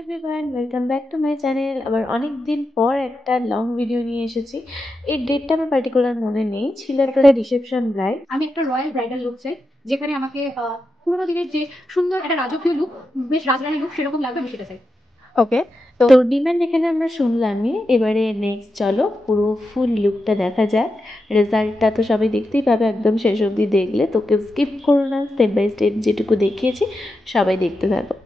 Everyone, welcome back to my channel. আবার অনেক দিন পর একটা লং ভিডিও নিয়ে এসেছি। এই ডেটটা আমার পার্টিকুলার মনে নেই, ছিল একটা রিসেপশন ব্রাইড। আমি একটা রয়্যাল ব্রাইডাল লুক চাই, যেখানে আমাকে পুরোনো দিনের যে সুন্দর একটা রাজকীয় লুক, বেশ রাজরানী লুক সেরকম লাগবে, আমি সেটা চাই। ওকে, তো ডিমান্ড এখানে আমরা শুনলামই। এবারে নেক্সট চলো পুরো ফুল লুকটা দেখা যাক। রেজাল্টটা তো সবাই দেখতেই পাবে একদম শেষ অবধি দেখলে, তোকে স্কিপ করো না, স্টেপ বাই স্টেপ যেটুকু দেখিয়েছি সবাই দেখতে থাকো।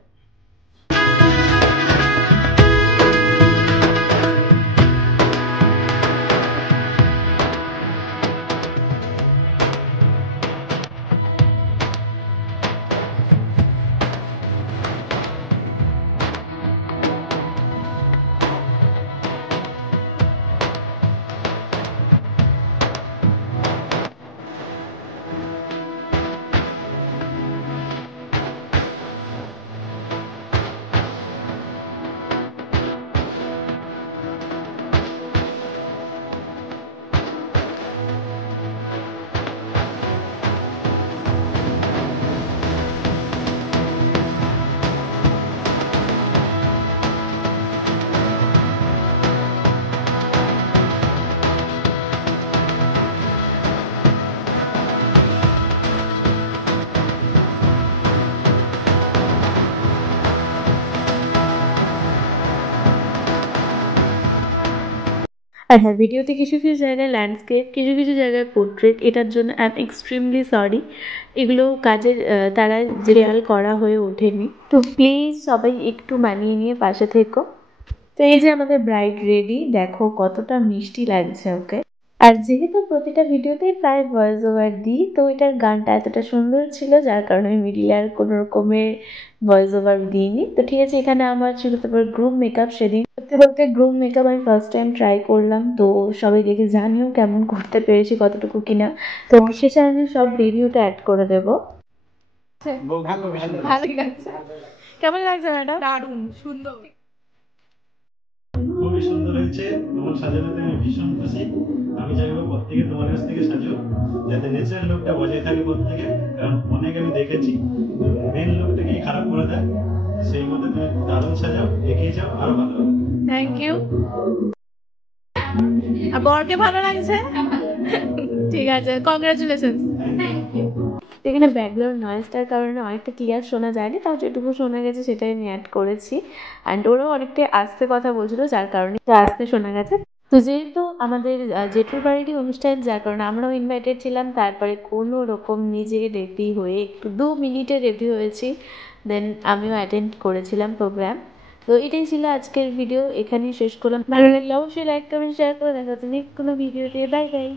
আর হ্যাঁ, ভিডিওতে কিছু কিছু জায়গায় ল্যান্ডস্কেপ, কিছু কিছু জায়গায় পোর্ট্রেট, এটার জন্য আই এম এক্সট্রিমলি সরি। এগুলো কাজের তারা রিয়াল করা হয়ে ওঠেনি, তো প্লিজ সবাই একটু মানিয়ে নিয়ে পাশে থেকো। তো এই যে আমাদের ব্রাইড রেডি, দেখো কতটা মিষ্টি লাগছে ওকে। আর যেহেতু প্রতিটা ভিডিওতেই প্রায় ভয়েস ওভার দিই, তো এটার গানটা এতটা সুন্দর ছিল যার কারণে আমি মিডিলে আর কোনো রকমের ভয়েস ওভার দিইনি। তো ঠিক আছে, এখানে আমার ছিল তারপর গ্রুম মেকআপ। সেদিন সত্যি বলতে গ্রুম মেকআপ আমি ফার্স্ট টাইম ট্রাই করলাম, তো সবাই দেখে জানিও কেমন করতে পেরেছি, কতটুকু কিনা। তো শেষে আমি সব রিভিউটা অ্যাড করে দেবো। ভালো লাগছে। কেমন লাগছে ম্যাডাম? দারুণ সুন্দর। খুবই সুন্দর হয়েছে, তোমার সাজানোতে আমি ভীষণ খুশি। আমি চাইবো প্রত্যেকে তোমার কাছ থেকে সাজো, যাতে ন্যাচারাল লুকটা বজায় থাকে প্রত্যেকে। কারণ অনেক আমি দেখেছি মেন লুকটাকেই খারাপ করে দেয়। সেই মতো তুমি দারুণ সাজাও, এগিয়ে যাও, আরো ভালো হবে। Thank you. আর বরকে ভালো লাগছে? ঠিক আছে, কংগ্রাচুলেশন। এখানে ব্যাকগ্রাউন্ড নয়েজটার কারণে অনেকটা ক্লিয়ার শোনা যায়নি, তাও যেটুকু শোনা গেছে সেটাই আমি অ্যাড করেছি। অ্যান্ড ওরাও অনেকটাই আস্তে কথা বলছিল যার কারণে আস্তে শোনা গেছে। তো যেহেতু আমাদের জেঠুর বাড়িরই অনুষ্ঠান, যার কারণে আমরাও ইনভাইটেড ছিলাম। তারপরে কোনো রকম নিজে রেডি হয়ে একটু 2 মিনিটে রেডি হয়েছি, দেন আমিও অ্যাটেন্ড করেছিলাম প্রোগ্রাম। তো এটাই ছিল আজকের ভিডিও, এখানেই শেষ করলাম। ভালো লাগলে অবশ্যই লাইক কমেন্ট শেয়ার করে দেখা হচ্ছে নেক্সট কোনো ভিডিওতে। Bye bye.